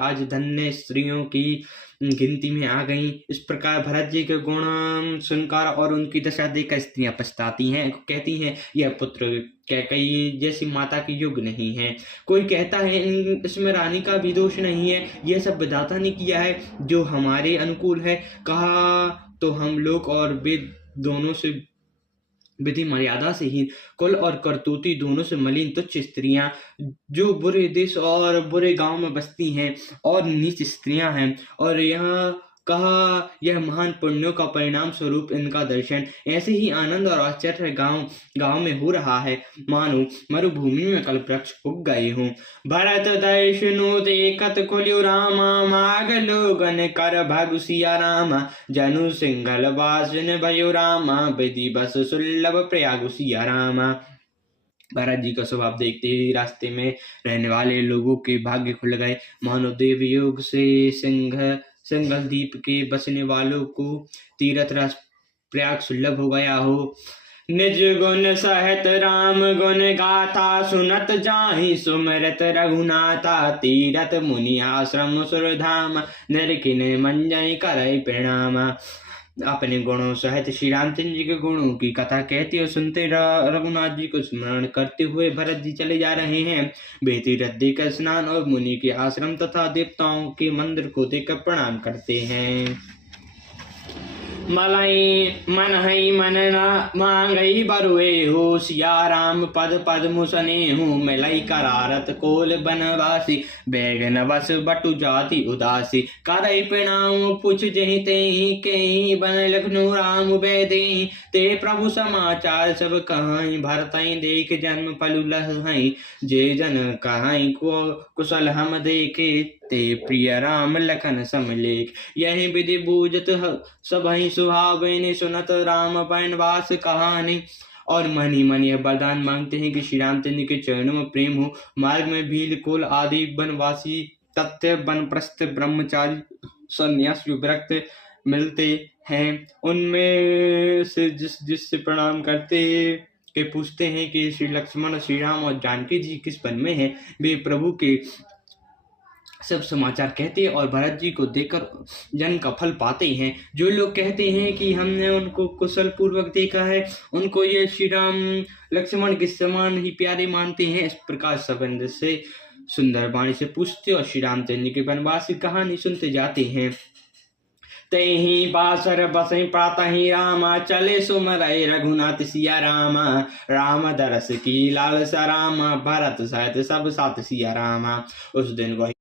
आज धन्य स्त्रियों की गिनती में आ गईं। इस प्रकार भरत जी के गुण सुनकर और उनकी दशा देखकर स्त्रियां पछताती हैं, कहती हैं यह पुत्र कैकेयी जैसी माता की युग नहीं है। कोई कहता है इसमें रानी का भी दोष नहीं है, यह सब विधाता ने किया है जो हमारे अनुकूल है। कहा तो हम लोग और वेद दोनों से विधि मर्यादा से ही कुल और करतूती दोनों से मलिन तुच्छ स्त्रियां जो बुरे देश और बुरे गांव में बसती हैं और नीच स्त्रियां हैं, और कहा यह महान पुण्यों का परिणाम स्वरूप इनका दर्शन ऐसे ही आनंद और आश्चर्य गांव गांव में हो रहा है मानो मरुभूमि में कल्प वृक्ष उग गए हों। भरत दर्शनु देखत कुलियु रामा माग लोगन कर भगु सिया रामा जनु सिंघल वासिन भयो रामा विधि बस सुलभ प्रयागु सिया रामा। भरत जी का स्वभाव देखते ही रास्ते में रहने वाले लोगों के भाग्य खुल गए, मानो देव योग से सिंघल द्वीप के बसने वालों को तीर्थ रस प्रयाग सुलभ हो गया हो। निज गुण सहत राम गुण गाथा सुनत जाहि सुमरत रघुनाथा तीरथ मुनि आश्रम सुरधाम नरकिन मंजन करई प्रणाम। अपने गुणों सहित श्री रामचंद्र जी के गुणों की कथा कहते और सुनते रघुनाथ जी को स्मरण करते हुए भरत जी चले जा रहे हैं। वे तीर्थ देकर स्नान और मुनि के आश्रम तथा देवताओं के मंदिर को देखकर प्रणाम करते हैं। मलई मन हई मन न मांगई बरुए हो सिया राम पद पद मुसने हूँ मिलई करारत कोल बनवासी बैगन बस बटु जाति उदासी करई प्रणाम पुछ जहि तेहि केहि बन लखनु राम बेदे ते प्रभु समाचार सब कहाई भरतई देख जन्म पलु लहई जे जन कहाई को कुशल हम देखे ते प्रिय राम लखन समलेख यही विधि बूझत सबहि सुहावनी सुनत राम वनवास कहानी। और मनी मनी वरदान मांगते हैं कि श्री रामचंद्र के चरणों में प्रेम हो। मार्ग में भील कुल आदि वनवासी तथ्य वनप्रस्थ ब्रह्मचारी सन्यास विरक्त मिलते हैं, उनमें से जिससे प्रणाम करते के पूछते हैं कि श्री लक्ष्मण श्री राम और जानकी जी किस वन में हैं। वे प्रभु के सब समाचार कहते और भरत जी को देखकर जन्म का फल पाते हैं। जो लोग कहते हैं कि हमने उनको कुशल पूर्वक देखा है, उनको ये श्री राम लक्ष्मण के समान ही प्यारे मानते हैं। इस प्रकार संबंध से सुंदर वाणी से पूछते और श्री रामचंद्र के वनवास की कहानी सुनते जाते हैं। तेहि बासर बसई प्रातहि रामा चले सुमरई रघुनाथ सिया रामा राम दरस की लालसा रामा भरत सहित सब साथ सिया रामा। उस दिन वही